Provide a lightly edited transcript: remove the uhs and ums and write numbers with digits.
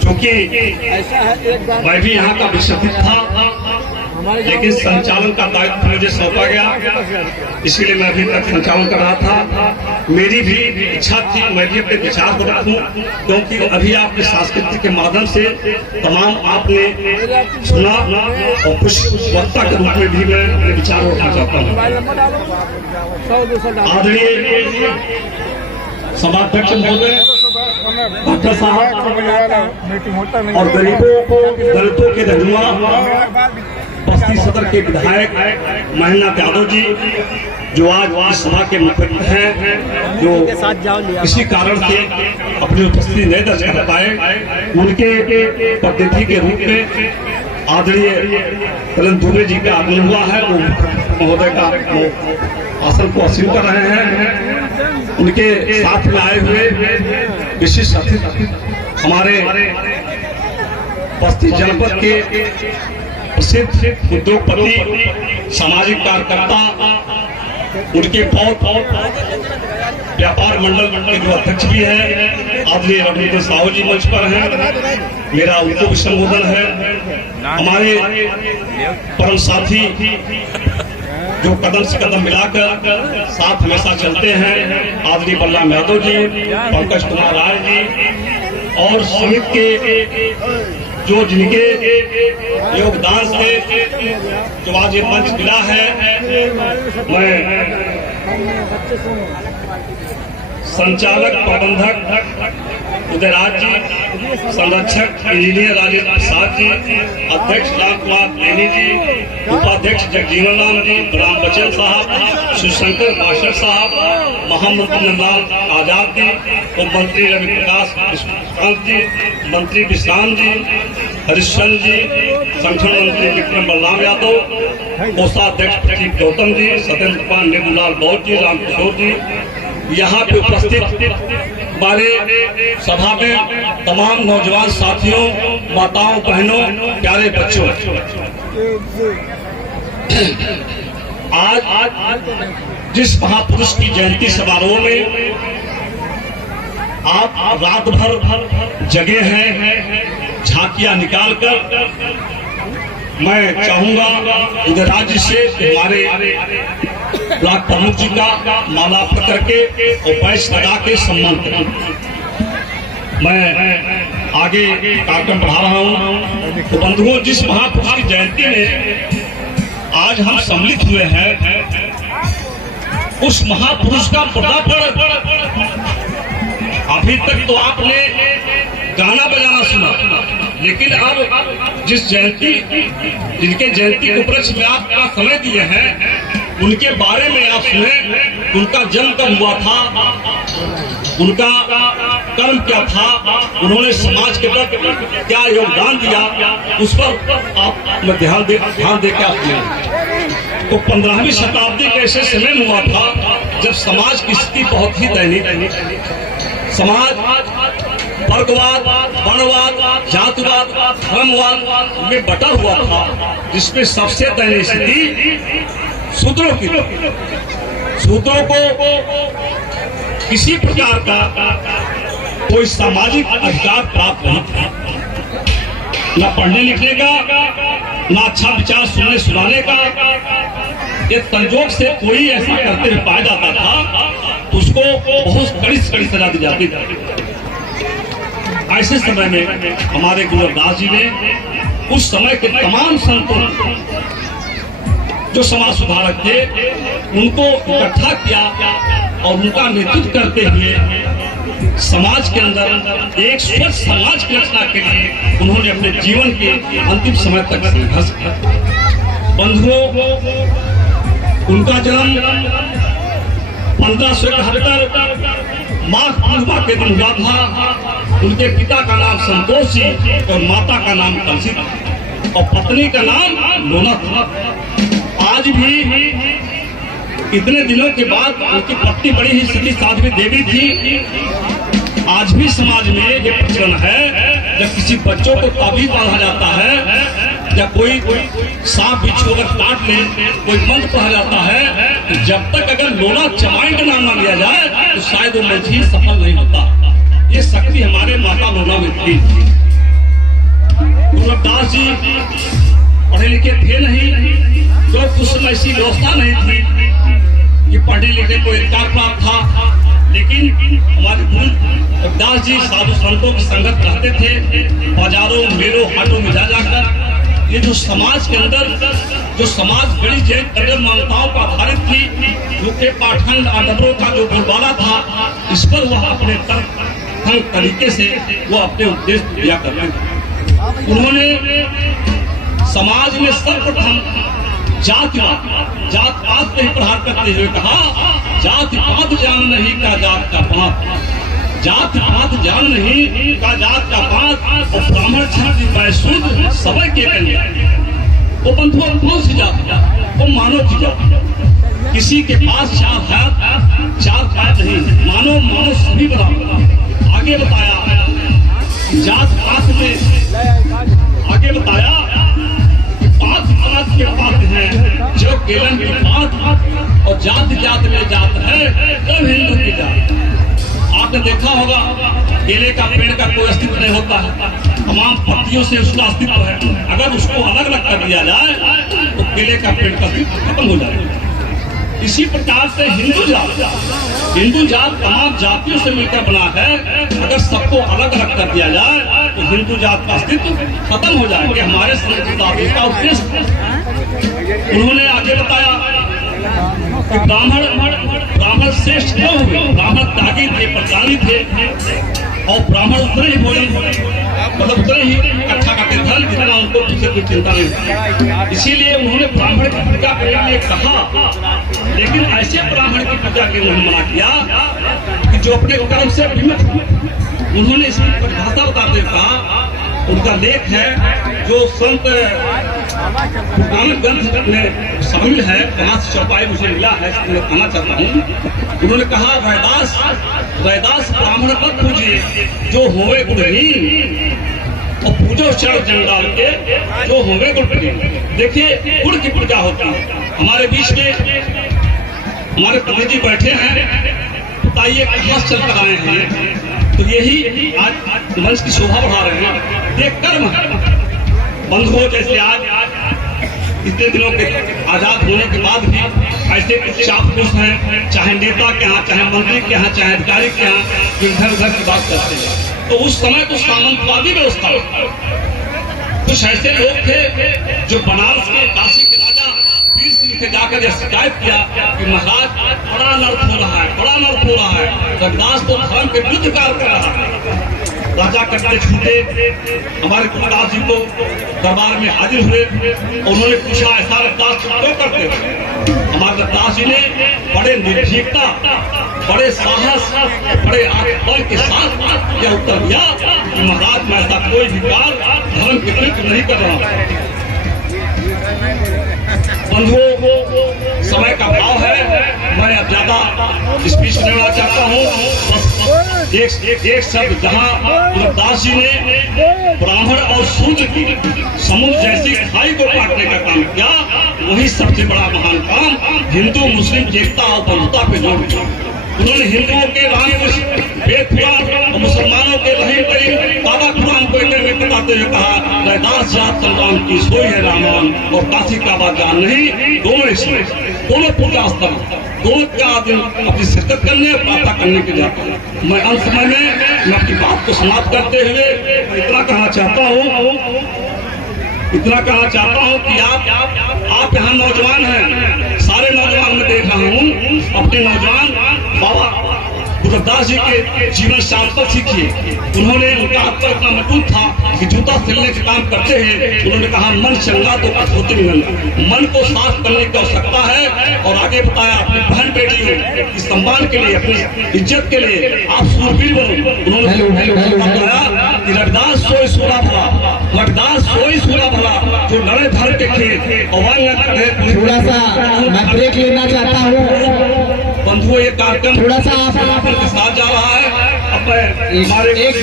क्योंकि मैं भी यहाँ का विश्वविद था, लेकिन संचालन का दायित्व मुझे सौंपा गया, इसीलिए मैं अभी तक संचालन कर रहा था। मेरी भी इच्छा थी मैं भी अपने विचार को रखूं, क्योंकि अभी आपके सांस्कृतिक के माध्यम से तमाम आपने सुना और कुछ वक्ता के रूप में भी मैं अपने विचार रखना चाहता हूँ। आदरणीय सभाध्यक्ष महोदय डॉक्टर साहब और दलितों के रहनुमा बस्ती सदर के विधायक महेंद्रनाथ यादव जी, जो आज इस सभा के मुख्य हैं, जो इसी कारण से अपनी उपस्थिति नहीं दर्ज कर पाए, उनके प्रतिनिधि के रूप में आदरणीय कलन दुबे जी का आगमन हुआ है। वो महोदय का आसन को असीम कर रहे हैं। उनके साथ में आए हुए विशिष्ट अतिथि हमारे बस्ती जनपद के प्रसिद्ध उद्योगपति, सामाजिक कार्यकर्ता, उनके बहुत व्यापार मंडल के जो अध्यक्ष भी है आदरणीय रविंद्र साहू जी मंच पर हैं, मेरा उनको भी संबोधन है। हमारे परम साथी जो कदम से कदम मिलाकर साथ हमेशा चलते हैं, आदरणीय बलराम यादव जी, पंकज कुमार राय जी और समिति के जो जिनके योगदान से जो आज ये मंच मिला है, मैं संचालक प्रबंधक उदयराज जी, संरक्षक इंजीनियर राजेश प्रसाद जी, अध्यक्ष राम कुमार प्रेमी जी, उपाध्यक्ष जगजीवन राम जी, राम बच्चन साहब, शिवशंकर मास्टर साहब, महामंत्री नंदलाल आजाद जी, उप मंत्री रवि प्रकाश कांत जी, मंत्री विश्राम जी, हरिश्चंद्र जी, संगठन मंत्री विक्रम बलराम यादव, कोषाध्यक्ष प्रतीक गौतम जी, सत्येंद्र कुमार, नेबूलाल बौद्ध जी, रामकिशोर जी, यहाँ पे उपस्थित हमारे सभा में तमाम नौजवान साथियों, माताओं, बहनों, प्यारे बच्चों, आज जिस महापुरुष की जयंती समारोह में आप रात भर जगे हैं, झांकियां निकालकर, मैं चाहूंगा उदयराज जी से हमारे ब्लॉक प्रमुख जी का माला अर्पण करके और पैस लगा के सम्मान करें। मैं आगे कार्यक्रम बढ़ा रहा हूं। तो बंधुओं, जिस महापुरुष की जयंती में आज हम सम्मिलित हुए हैं, उस महापुरुष का पदार्पण अभी तक तो आपने गाना बजाना सुना, लेकिन अब जिस जयंती जिनके जयंती के उपलक्ष्य में आप समय दिए हैं, उनके बारे में आप सुने, उनका जन्म कब हुआ था, उनका कर्म क्या था, उन्होंने समाज के प्रति क्या योगदान दिया, उस पर आप ध्यान दे के आप सुने। तो 15वीं शताब्दी के ऐसे समय हुआ था जब समाज की स्थिति बहुत ही दयनीय, समाज वर्गवाद, वर्णवाद, जातिवाद, धर्मवाद में बटा हुआ था, जिसमें सबसे दयनीय स्थिति शूद्रों की। शूद्रों को किसी प्रकार का कोई सामाजिक अधिकार प्राप्त नहीं था, न पढ़ने लिखने का, न अच्छा विचार सुनने सुनाने का। ये संजोग से कोई ऐसा करते हुए पाया जाता था तो उसको बहुत कड़ी से कड़ी सजा दी जाती थी। ऐसे समय में हमारे गुरु रविदास जी ने उस समय के तमाम संतों जो समाज सुधारक थे, उनको इकट्ठा किया और उनका नेतृत्व करते हुए समाज के अंदर एक स्वच्छ समाज की रचना के लिए उन्होंने अपने जीवन के अंतिम समय तक संघर्ष किया। बंधुओं, उनका जन्म 1571 माघ पूर्णिमा के दिन हुआ था। उनके पिता का नाम संतोष जी और माता का नाम तुलसी था और पत्नी का नाम लोना था। आज भी इतने दिनों के बाद उनकी पत्नी बड़ी ही सती साध्वी देवी थी। आज भी समाज में ये प्रचलन है, जब किसी बच्चों को ताबीज बांधा जाता है या कोई सांप बिच्छू अगर काट ले, कोई मंत्र पढ़ा जाता है, तो जब तक अगर लोना चमाई का नाम न लिया जाए तो शायद वो मंत्र सफल नहीं होता। ये शक्ति हमारे माता लोना में थी। रविदास जी पढ़े लिखे थे नहीं, तो कुछ समय ऐसी व्यवस्था नहीं थी कि पढ़ने लिखने को अधिकार प्राप्त था। लेकिन हमारे गुरु रविदास जी साधु संतों की संगत करते थे, बाजारों मेलों हाटों में जा जाकर ये जो समाज के अंदर जो समाज बड़ी जैन कदर मान्यताओं पर आधारित थी, जो के पाखंड आडंबरों का जो बोलबाला था, इस पर वह अपने तरीके से वो अपने उपदेश दिया करते थे। उन्होंने समाज में सर्वप्रथम जात पात पे प्रहार करते हुए कहा, जात पात जान नहीं का जात का पात, जात पात जान नहीं का जात का पात, और ब्राह्मण क्षत्रिय वैश्य सबे के कन्या। वो बंधुओं कौन सी जात? वो मानव की जात। किसी के पास चार हाथ चार पात नहीं, मानव सभी बराबर। आगे बताया जात पात में, आगे बताया पात के पात है जो केलन की पात, और जात जात में जात है तब हिंदू की जात। आपने देखा होगा केले का पेड़ का कोई अस्तित्व नहीं होता है, तमाम पत्तियों से उसका अस्तित्व है। अगर उसको अलग अलग कर दिया जाए तो केले का पेड़ का अस्तित्व खत्म हो जाएगा। इसी प्रकार से हिंदू जात तमाम जातियों से मिलकर बना है। अगर सबको अलग अलग कर दिया जाए तो हिंदू जात का अस्तित्व खत्म हो जाएगा। हमारे का उद्देश्य। उन्होंने आगे बताया कि ब्राह्मण श्रेष्ठ क्यों हुए? ब्राह्मण त्यागी थे, प्रचारी थे, और ब्राह्मण उतने ही बोले, मतलब उतने ही इकट्ठा करते धन जितना उनको दूसरे कोई चिंता नहीं। इसीलिए उन्होंने ब्राह्मण की पूजा करने के लिए कहा, लेकिन ऐसे ब्राह्मण की पूजा के उन्होंने मना किया कि जो अपने कर्म से विमुख। उन्होंने इसकी परिभाषा बताते कहा, उनका लेख है जो संत ग्रंथ में शामिल है, 5 चौपाई मुझे मिला है, मैं कहना चाहता हूँ। उन्होंने कहा रैदास ब्राह्मण पर पूजिए जो होवे गुणहीन, और पूजो चढ़ जंगाल के जो होवे गुणहीन। देखिए गुण की पूजा होती है। हमारे बीच में हमारे पंडित जी बैठे हैं, बताइए कहाँ चल कर आए हैं? तो यही आज मंच की शोभा बढ़ा रहे हैं। देख कर्म बंधुओं, जैसे आज इतने दिनों के आजाद होने के बाद भी ऐसे कुछ चापलूस हैं, चाहे नेता के यहाँ, चाहे मंत्री के यहाँ, चाहे अधिकारी के यहाँ, जो इधर उधर की बात करते हैं। तो उस समय तो सामंतवादी व्यवस्था, कुछ ऐसे लोग थे जो बनारस के काशी के राजा वीर सिंह से जाकर यह शिकायत किया कि महाराज बड़ा अनर्थ हो रहा है, बड़ा अनर्थ हो रहा है, रविदास तो धर्म के विरुद्ध कार्य कर रहा है। राजा करते छूटे हमारे रविदास जी को दरबार में हाजिर हुए, उन्होंने पूछा ऐसा रविदास क्यों करते? हमारे रविदास जी ने बड़े निर्भीकता, बड़े साहस, बड़े आत्मबल के साथ यह उत्तर दिया कि महाराज मैं ऐसा कोई भी कार्य धर्म के विरुद्ध नहीं कर रहा। बंधुओं, समय का भाव है, मैं अब ज्यादा स्पीच करना चाहता हूँ। बस एक शब्द, जहाँ रविदास जी ने ब्राह्मण और शूद्र की समुद्र जैसी खाई को काटने का काम किया, वही सबसे बड़ा महान काम हिंदू मुस्लिम एकता और बंधुता पे जोड़ दिया। उन्होंने हिंदुओं के राम वेद पुराण और मुसलमानों के रहीम करीम दादा कुरान को एक बताते हुए कहा, रैदास जात संग्राम की सोई है रामान, और काशी का जान नहीं। दोनों इसमें दोनों पूजा स्थल, दोनों का दिन अपनी शिरकत करने और प्रार्थना करने के जाते हैं। मैं अंत समय में मैं अपनी बात को समाप्त करते हुए इतना कहना चाहता हूँ कि आप यहाँ नौजवान हैं, सारे नौजवान मैं देख रहा हूँ, अपने नौजवान बाबा रविदास जी के जीवन शास्त्र सीखिए। उन्होंने उनका आत्मा इतना मजबूत था कि जूता सिलने के काम करते हैं। उन्होंने कहा मन चंगा तो कुछ होते नहीं, मन को साफ करने की आवश्यकता है। और आगे बताया अपनी बहन बेटियों की सम्मान के लिए, अपनी इज्जत के लिए आप सूरवीर बनो। उन्होंने बताया कि रविदास सोई सूरा भला, रविदास सोई सूरा भला जो लड़े धर के खेत। और थोड़ा सा मैं ब्रेक लेना चाहता हूँ बंधुओं, ये कार्यक्रम थोड़ा सा आप के साथ जा रहा है। अब हमारे एक